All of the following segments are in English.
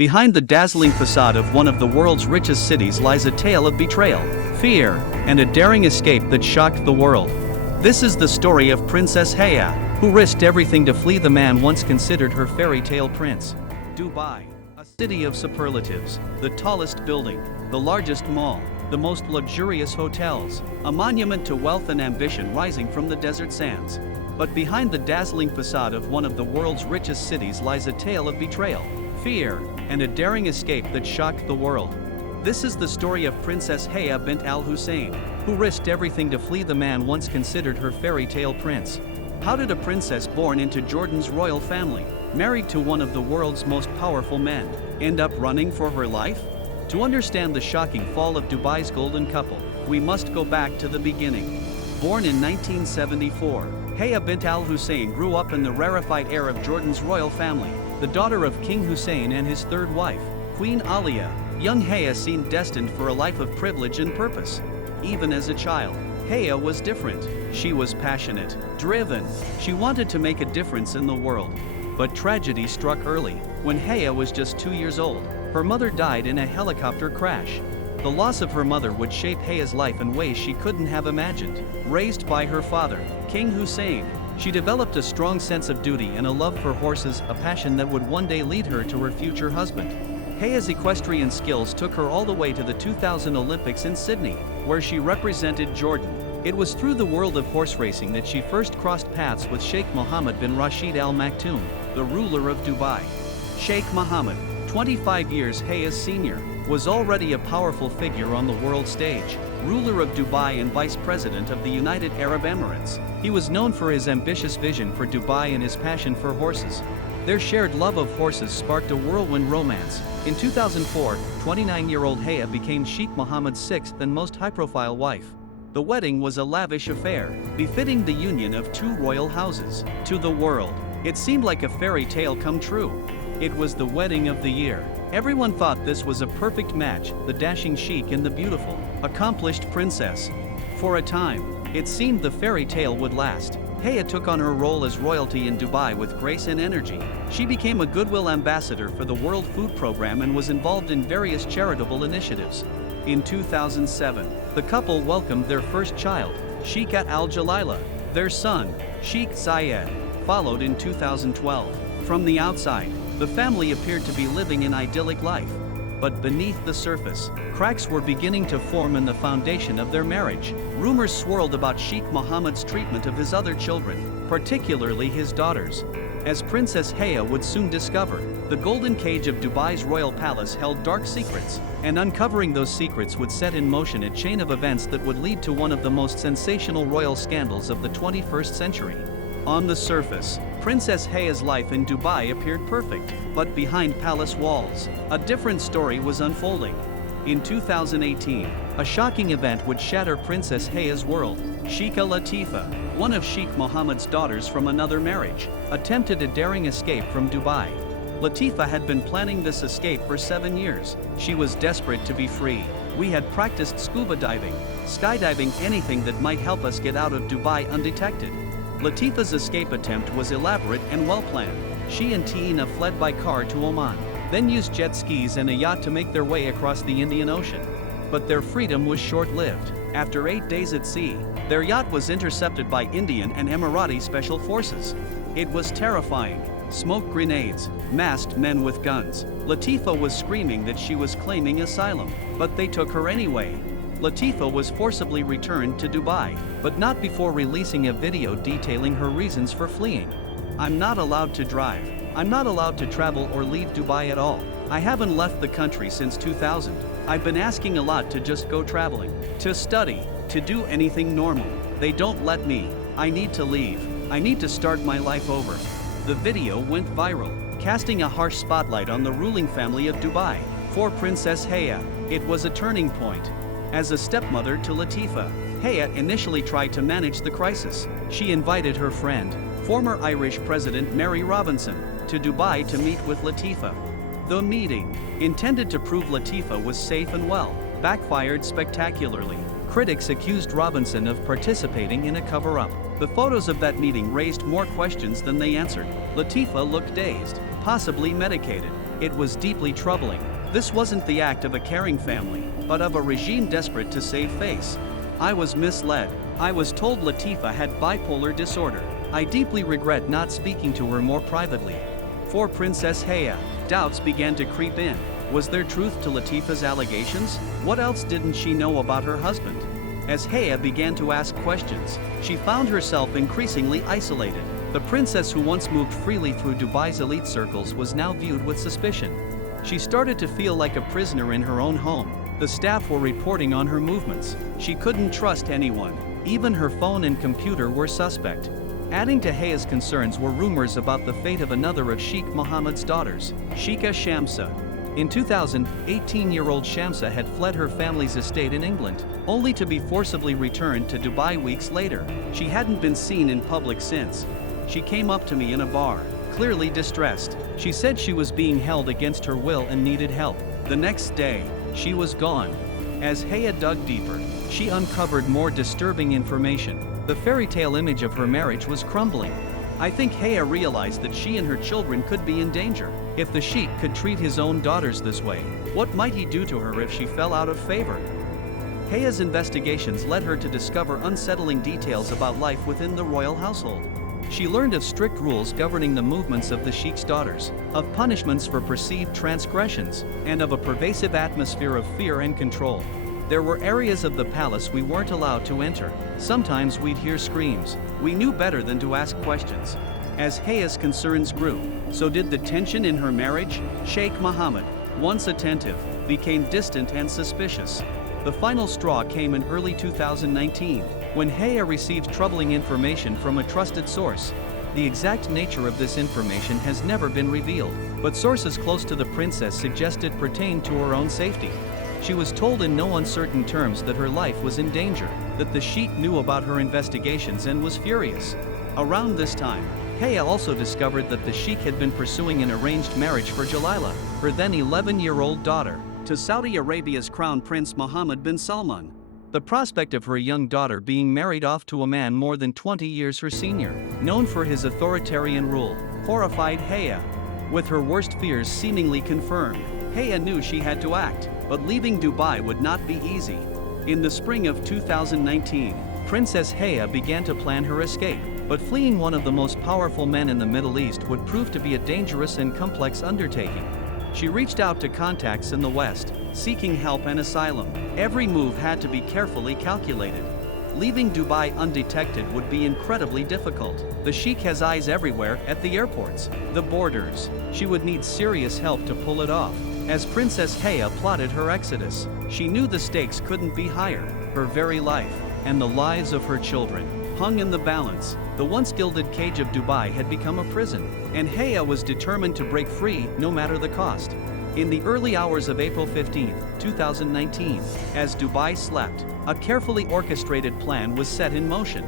Behind the dazzling facade of one of the world's richest cities lies a tale of betrayal, fear, and a daring escape that shocked the world. This is the story of Princess Sheikha, who risked everything to flee the man once considered her fairy tale prince. Dubai, a city of superlatives, the tallest building, the largest mall, the most luxurious hotels, a monument to wealth and ambition rising from the desert sands. But behind the dazzling facade of one of the world's richest cities lies a tale of betrayal, fear, and a daring escape that shocked the world. This is the story of Princess Sheikha bint Al-Hussein, who risked everything to flee the man once considered her fairy tale prince. How did a princess born into Jordan's royal family, married to one of the world's most powerful men, end up running for her life? To understand the shocking fall of Dubai's golden couple, we must go back to the beginning. Born in 1974, Sheikha bint Al-Hussein grew up in the rarefied air of Jordan's royal family, the daughter of King Hussein and his third wife, Queen Alia. Young Sheikha seemed destined for a life of privilege and purpose. Even as a child, Sheikha was different. She was passionate, driven. She wanted to make a difference in the world. But tragedy struck early. When Sheikha was just 2 years old, her mother died in a helicopter crash. The loss of her mother would shape Sheikha's life in ways she couldn't have imagined. Raised by her father, King Hussein, she developed a strong sense of duty and a love for horses, a passion that would one day lead her to her future husband. Sheikha's equestrian skills took her all the way to the 2000 Olympics in Sydney, where she represented Jordan. It was through the world of horse racing that she first crossed paths with Sheikh Mohammed bin Rashid Al Maktoum, the ruler of Dubai. Sheikh Mohammed, 25 years Sheikha's senior, was already a powerful figure on the world stage. Ruler of Dubai and Vice President of the United Arab Emirates, he was known for his ambitious vision for Dubai and his passion for horses. Their shared love of horses sparked a whirlwind romance. In 2004, 29-year-old Sheikha became Sheikh Mohammed's sixth and most high-profile wife. The wedding was a lavish affair, befitting the union of two royal houses. To the world, it seemed like a fairy tale come true. It was the wedding of the year. Everyone thought this was a perfect match, the dashing sheik and the beautiful, accomplished princess. For a time, it seemed the fairy tale would last. Sheikha took on her role as royalty in Dubai with grace and energy. She became a goodwill ambassador for the World Food Program and was involved in various charitable initiatives. In 2007, the couple welcomed their first child, Sheikha Al-Jalila. Their son, Sheikh Zayed, followed in 2012. From the outside, the family appeared to be living an idyllic life. But beneath the surface, cracks were beginning to form in the foundation of their marriage. Rumors swirled about Sheikh Mohammed's treatment of his other children, particularly his daughters. As Princess Sheikha would soon discover, the golden cage of Dubai's royal palace held dark secrets, and uncovering those secrets would set in motion a chain of events that would lead to one of the most sensational royal scandals of the 21st century. On the surface, Princess Sheikha's life in Dubai appeared perfect, but behind palace walls, a different story was unfolding. In 2018, a shocking event would shatter Princess Sheikha's world. Sheikha Latifa, one of Sheikh Mohammed's daughters from another marriage, attempted a daring escape from Dubai. Latifa had been planning this escape for 7 years. She was desperate to be free. "We had practiced scuba diving, skydiving, anything that might help us get out of Dubai undetected." Latifa's escape attempt was elaborate and well-planned. She and Tina fled by car to Oman, then used jet skis and a yacht to make their way across the Indian Ocean. But their freedom was short-lived. After 8 days at sea, their yacht was intercepted by Indian and Emirati special forces. It was terrifying. Smoke grenades, masked men with guns. Latifa was screaming that she was claiming asylum, but they took her anyway. Latifa was forcibly returned to Dubai, but not before releasing a video detailing her reasons for fleeing. "I'm not allowed to drive. I'm not allowed to travel or leave Dubai at all. I haven't left the country since 2000. I've been asking a lot to just go traveling, to study, to do anything normal. They don't let me. I need to leave. I need to start my life over." The video went viral, casting a harsh spotlight on the ruling family of Dubai. For Princess Sheikha, it was a turning point. As a stepmother to Latifa, Sheikha initially tried to manage the crisis. She invited her friend, former Irish President Mary Robinson, to Dubai to meet with Latifa. The meeting, intended to prove Latifa was safe and well, backfired spectacularly. Critics accused Robinson of participating in a cover-up. The photos of that meeting raised more questions than they answered. Latifa looked dazed, possibly medicated. It was deeply troubling. This wasn't the act of a caring family, but of a regime desperate to save face. I was misled. I was told Latifa had bipolar disorder. I deeply regret not speaking to her more privately. For Princess Heya, doubts began to creep in. Was there truth to Latifa's allegations? What else didn't she know about her husband? As Heya began to ask questions, she found herself increasingly isolated. The princess who once moved freely through Dubai's elite circles was now viewed with suspicion. She started to feel like a prisoner in her own home. The staff were reporting on her movements. She couldn't trust anyone. Even her phone and computer were suspect. Adding to Heya's concerns were rumors about the fate of another of Sheikh Mohammed's daughters, Sheikha Shamsa. In 2000, 18-year-old Shamsa had fled her family's estate in England, only to be forcibly returned to Dubai weeks later. She hadn't been seen in public since. She came up to me in a bar, clearly distressed. She said she was being held against her will and needed help. The next day, she was gone. As Heya dug deeper, she uncovered more disturbing information. The fairy tale image of her marriage was crumbling. I think Heya realized that she and her children could be in danger. If the sheikh could treat his own daughters this way, what might he do to her if she fell out of favor? Heya's investigations led her to discover unsettling details about life within the royal household. She learned of strict rules governing the movements of the sheikh's daughters, of punishments for perceived transgressions, and of a pervasive atmosphere of fear and control. There were areas of the palace we weren't allowed to enter. Sometimes we'd hear screams. We knew better than to ask questions. As Heya's concerns grew, so did the tension in her marriage. Sheikh Mohammed, once attentive, became distant and suspicious. The final straw came in early 2019, when Heya received troubling information from a trusted source. The exact nature of this information has never been revealed, but sources close to the princess suggest it pertained to her own safety. She was told in no uncertain terms that her life was in danger, that the sheikh knew about her investigations and was furious. Around this time, Heya also discovered that the sheikh had been pursuing an arranged marriage for Jalila, her then 11-year-old daughter, to Saudi Arabia's Crown Prince Mohammed bin Salman. The prospect of her young daughter being married off to a man more than 20 years her senior, known for his authoritarian rule, horrified Heya. With her worst fears seemingly confirmed, Heya knew she had to act, but leaving Dubai would not be easy. In the spring of 2019, Princess Heya began to plan her escape, but fleeing one of the most powerful men in the Middle East would prove to be a dangerous and complex undertaking. She reached out to contacts in the West, seeking help and asylum. Every move had to be carefully calculated. Leaving Dubai undetected would be incredibly difficult. The sheikh has eyes everywhere, at the airports, the borders. She would need serious help to pull it off. As Princess Heya plotted her exodus, she knew the stakes couldn't be higher. Her very life, and the lives of her children, hung in the balance. The once gilded cage of Dubai had become a prison, and Heya was determined to break free, no matter the cost. In the early hours of April 15, 2019, as Dubai slept, a carefully orchestrated plan was set in motion.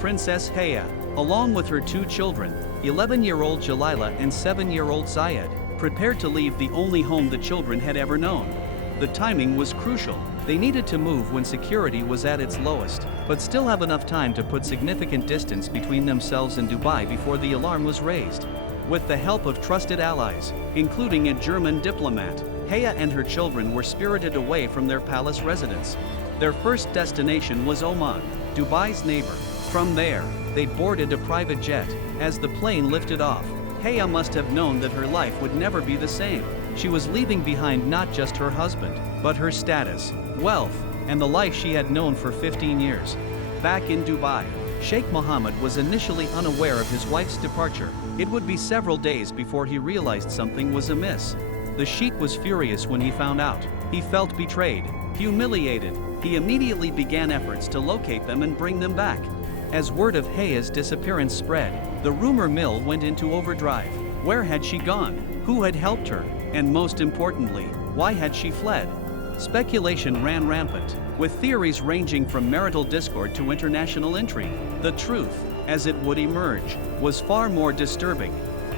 Princess Heya, along with her two children, 11-year-old Jalila and 7-year-old Zayed, prepared to leave the only home the children had ever known. The timing was crucial. They needed to move when security was at its lowest, but still have enough time to put significant distance between themselves and Dubai before the alarm was raised. With the help of trusted allies, including a German diplomat, Heya and her children were spirited away from their palace residence. Their first destination was Oman, Dubai's neighbor. From there, they boarded a private jet. As the plane lifted off, Heya must have known that her life would never be the same. She was leaving behind not just her husband, but her status, wealth, and the life she had known for 15 years. Back in Dubai, Sheikh Mohammed was initially unaware of his wife's departure. It would be several days before he realized something was amiss. The sheikh was furious when he found out. He felt betrayed, humiliated. He immediately began efforts to locate them and bring them back. As word of Heya's disappearance spread, the rumor mill went into overdrive. Where had she gone? Who had helped her? And most importantly, why had she fled? Speculation ran rampant, with theories ranging from marital discord to international intrigue. The truth, as it would emerge, was far more disturbing.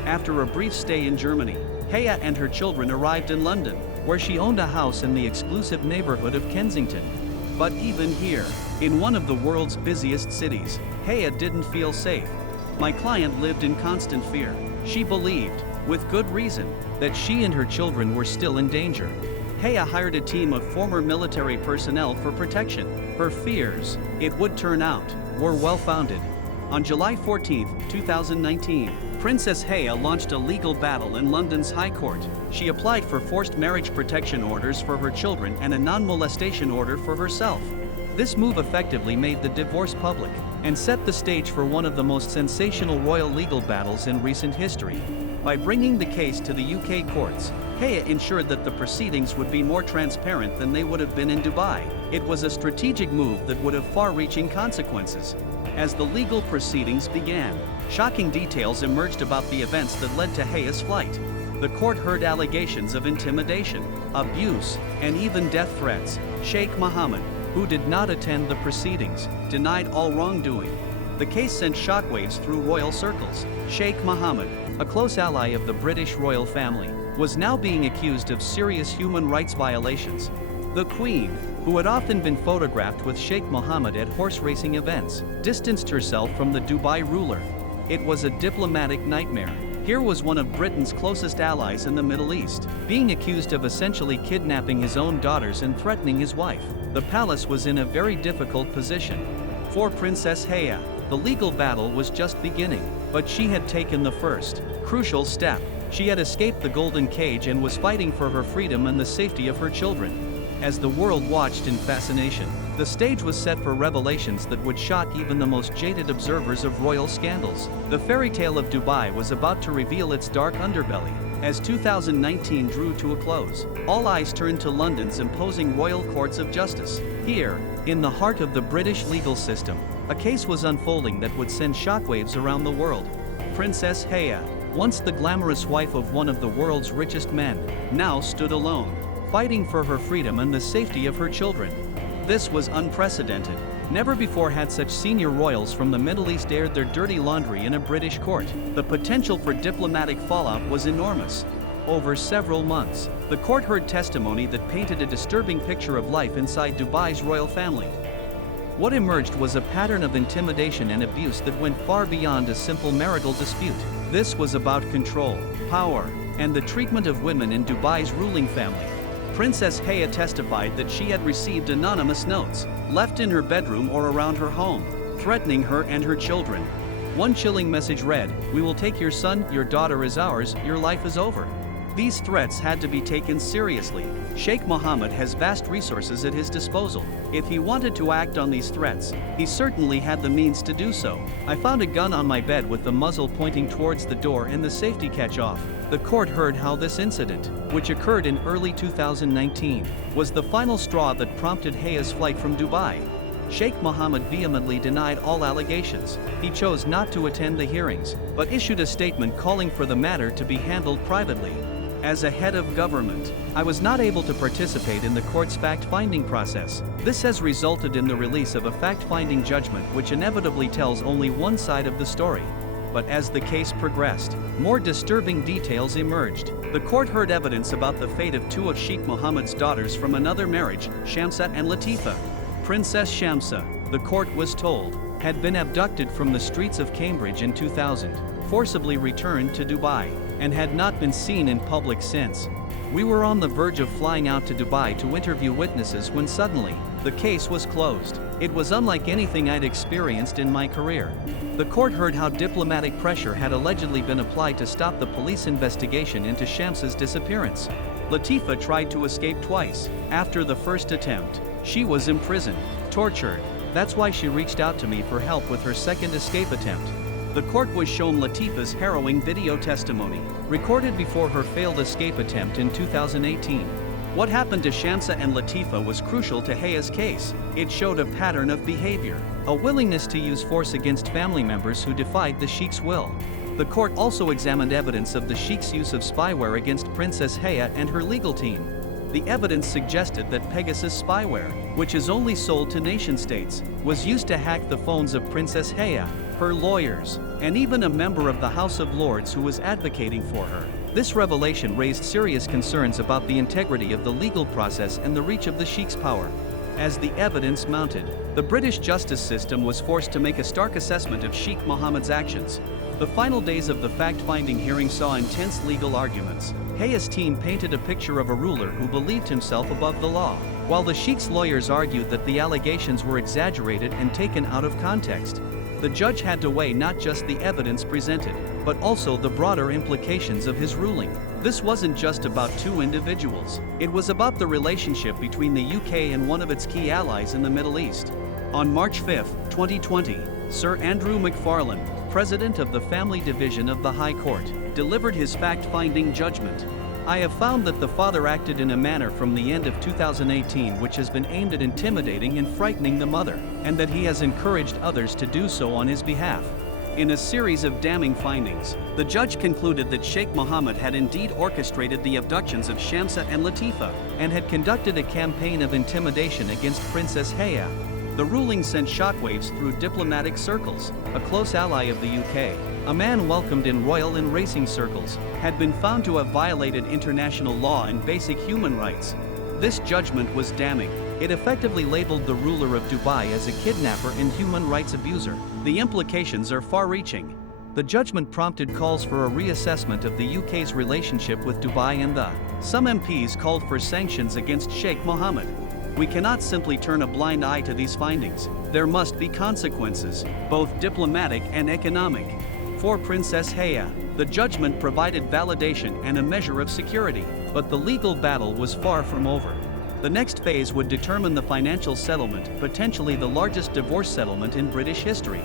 After a brief stay in Germany, Heya and her children arrived in London, where she owned a house in the exclusive neighborhood of Kensington. But even here, in one of the world's busiest cities, Heya didn't feel safe. My client lived in constant fear. She believed with good reason, that she and her children were still in danger. Heya hired a team of former military personnel for protection. Her fears, it would turn out, were well-founded. On July 14, 2019, Princess Heya launched a legal battle in London's High Court. She applied for forced marriage protection orders for her children and a non-molestation order for herself. This move effectively made the divorce public and set the stage for one of the most sensational royal legal battles in recent history. By bringing the case to the UK courts, Heya ensured that the proceedings would be more transparent than they would have been in Dubai. It was a strategic move that would have far-reaching consequences. As the legal proceedings began, shocking details emerged about the events that led to Heya's flight. The court heard allegations of intimidation, abuse, and even death threats. Sheikh Mohammed, who did not attend the proceedings, denied all wrongdoing. The case sent shockwaves through royal circles. Sheikh Mohammed, a close ally of the British royal family, was now being accused of serious human rights violations. The Queen, who had often been photographed with Sheikh Mohammed at horse racing events, distanced herself from the Dubai ruler. It was a diplomatic nightmare. Here was one of Britain's closest allies in the Middle East, being accused of essentially kidnapping his own daughters and threatening his wife. The palace was in a very difficult position. For Princess Heya, the legal battle was just beginning, but she had taken the first, crucial step. She had escaped the golden cage and was fighting for her freedom and the safety of her children. As the world watched in fascination, the stage was set for revelations that would shock even the most jaded observers of royal scandals. The fairy tale of Dubai was about to reveal its dark underbelly. As 2019 drew to a close, all eyes turned to London's imposing royal courts of justice. Here, in the heart of the British legal system, a case was unfolding that would send shockwaves around the world. Princess Heya, once the glamorous wife of one of the world's richest men, now stood alone, fighting for her freedom and the safety of her children. This was unprecedented. Never before had such senior royals from the Middle East aired their dirty laundry in a British court. The potential for diplomatic fallout was enormous. Over several months, the court heard testimony that painted a disturbing picture of life inside Dubai's royal family. What emerged was a pattern of intimidation and abuse that went far beyond a simple marital dispute. This was about control, power, and the treatment of women in Dubai's ruling family. Princess Heya testified that she had received anonymous notes, left in her bedroom or around her home, threatening her and her children. One chilling message read, "We will take your son, your daughter is ours, your life is over." These threats had to be taken seriously. Sheikh Mohammed has vast resources at his disposal. If he wanted to act on these threats, he certainly had the means to do so. "I found a gun on my bed with the muzzle pointing towards the door and the safety catch off." The court heard how this incident, which occurred in early 2019, was the final straw that prompted Heya's flight from Dubai. Sheikh Mohammed vehemently denied all allegations. He chose not to attend the hearings, but issued a statement calling for the matter to be handled privately. As a head of government, I was not able to participate in the court's fact-finding process. This has resulted in the release of a fact-finding judgment which inevitably tells only one side of the story. But as the case progressed, more disturbing details emerged. The court heard evidence about the fate of two of Sheikh Mohammed's daughters from another marriage, Shamsa and Latifa. Princess Shamsa, the court was told, had been abducted from the streets of Cambridge in 2000, forcibly returned to Dubai, and had not been seen in public since. "We were on the verge of flying out to Dubai to interview witnesses when suddenly, the case was closed. It was unlike anything I'd experienced in my career." The court heard how diplomatic pressure had allegedly been applied to stop the police investigation into Shamsa's disappearance. Latifa tried to escape twice. After the first attempt, she was imprisoned, tortured. That's why she reached out to me for help with her second escape attempt. The court was shown Latifa's harrowing video testimony, recorded before her failed escape attempt in 2018. What happened to Shamsa and Latifa was crucial to Heya's case. It showed a pattern of behavior, a willingness to use force against family members who defied the Sheikh's will. The court also examined evidence of the Sheikh's use of spyware against Princess Heya and her legal team. The evidence suggested that Pegasus spyware, which is only sold to nation-states, was used to hack the phones of Princess Heya, her lawyers, and even a member of the House of Lords who was advocating for her. This revelation raised serious concerns about the integrity of the legal process and the reach of the Sheikh's power. As the evidence mounted, the British justice system was forced to make a stark assessment of Sheikh Mohammed's actions. The final days of the fact-finding hearing saw intense legal arguments. Heya's team painted a picture of a ruler who believed himself above the law, while the sheik's lawyers argued that the allegations were exaggerated and taken out of context. The judge had to weigh not just the evidence presented, but also the broader implications of his ruling. This wasn't just about two individuals. It was about the relationship between the UK and one of its key allies in the Middle East. On March 5, 2020, Sir Andrew McFarlane, President of the Family Division of the High Court, delivered his fact-finding judgment. I have found that the father acted in a manner from the end of 2018 which has been aimed at intimidating and frightening the mother, and that he has encouraged others to do so on his behalf. In a series of damning findings, the judge concluded that Sheikh Mohammed had indeed orchestrated the abductions of Shamsa and Latifa, and had conducted a campaign of intimidation against Princess Heya. The ruling sent shockwaves through diplomatic circles. A close ally of the UK, a man welcomed in royal and racing circles, had been found to have violated international law and basic human rights. This judgment was damning. It effectively labeled the ruler of Dubai as a kidnapper and human rights abuser. The implications are far-reaching. The judgment prompted calls for a reassessment of the UK's relationship with Dubai, and some MPs called for sanctions against Sheikh Mohammed. We cannot simply turn a blind eye to these findings. There must be consequences, both diplomatic and economic. For Princess Heya, the judgment provided validation and a measure of security, but the legal battle was far from over. The next phase would determine the financial settlement, potentially the largest divorce settlement in British history.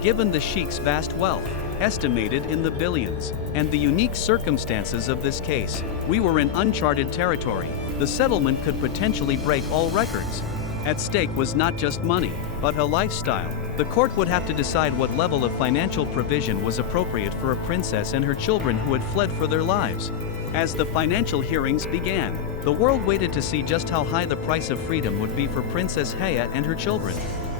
Given the sheik's vast wealth, estimated in the billions, and the unique circumstances of this case, we were in uncharted territory. The settlement could potentially break all records. At stake was not just money, but a lifestyle. The court would have to decide what level of financial provision was appropriate for a princess and her children who had fled for their lives. As the financial hearings began, the world waited to see just how high the price of freedom would be for Princess Heya and her children.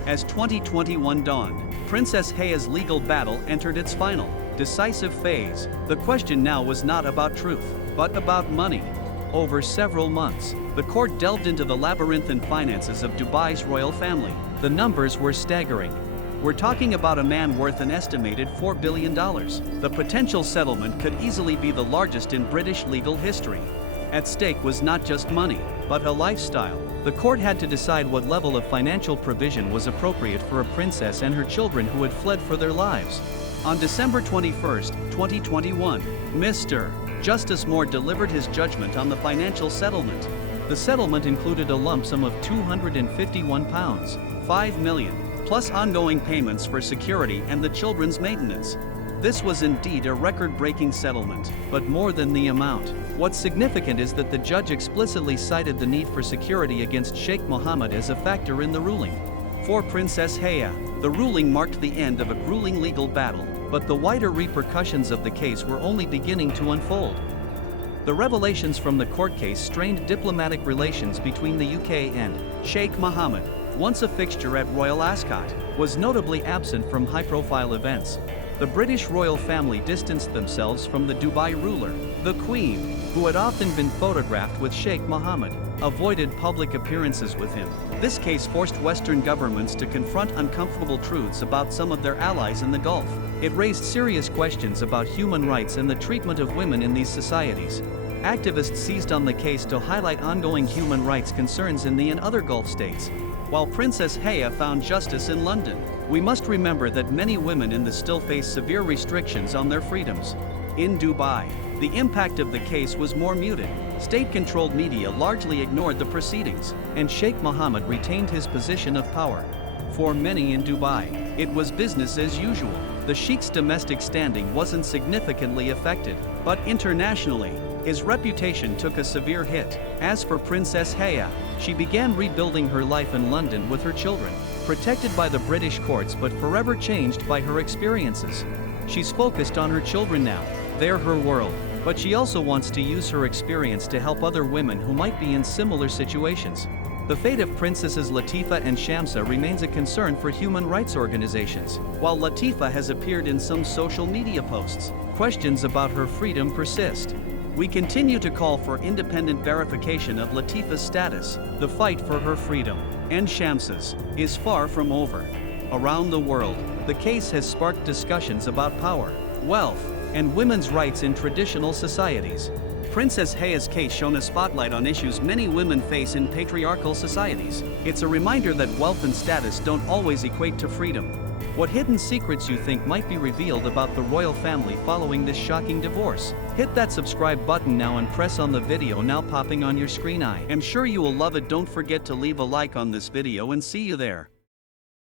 As 2021 dawned, Princess Heya's legal battle entered its final, decisive phase. The question now was not about truth, but about money. Over several months, the court delved into the labyrinthine finances of Dubai's royal family. The numbers were staggering. We're talking about a man worth an estimated $4 billion. The potential settlement could easily be the largest in British legal history. At stake was not just money, but a lifestyle. The court had to decide what level of financial provision was appropriate for a princess and her children who had fled for their lives. On December 21, 2021, Mr. Justice Moore delivered his judgment on the financial settlement. The settlement included a lump sum of £251, $5 million, plus ongoing payments for security and the children's maintenance. This was indeed a record-breaking settlement, but more than the amount. What's significant is that the judge explicitly cited the need for security against Sheikh Mohammed as a factor in the ruling. For Princess Heya, the ruling marked the end of a grueling legal battle, but the wider repercussions of the case were only beginning to unfold. The revelations from the court case strained diplomatic relations between the UK and Sheikh Mohammed, once a fixture at Royal Ascot, was notably absent from high-profile events. The British royal family distanced themselves from the Dubai ruler. The Queen, who had often been photographed with Sheikh Mohammed, avoided public appearances with him. This case forced Western governments to confront uncomfortable truths about some of their allies in the Gulf. It raised serious questions about human rights and the treatment of women in these societies. Activists seized on the case to highlight ongoing human rights concerns in the and other Gulf states. While Princess Heya found justice in London, we must remember that many women in the still face severe restrictions on their freedoms. In Dubai, the impact of the case was more muted. State-controlled media largely ignored the proceedings, and Sheikh Mohammed retained his position of power. For many in Dubai, it was business as usual. The Sheikh's domestic standing wasn't significantly affected, but internationally, his reputation took a severe hit. As for Princess Heya, she began rebuilding her life in London with her children, protected by the British courts but forever changed by her experiences. She's focused on her children now. They're her world, but she also wants to use her experience to help other women who might be in similar situations. The fate of Princesses Latifa and Shamsa remains a concern for human rights organizations. While Latifa has appeared in some social media posts, questions about her freedom persist. We continue to call for independent verification of Latifa's status. The fight for her freedom, and Shamsa's, is far from over. Around the world, the case has sparked discussions about power. wealth, and women's rights in traditional societies. Princess Heia's case shone a spotlight on issues many women face in patriarchal societies. It's a reminder that wealth and status don't always equate to freedom. What hidden secrets you think might be revealed about the royal family following this shocking divorce? Hit that subscribe button now and press on the video now popping on your screen. I am sure you will love it. Don't forget to leave a like on this video and see you there.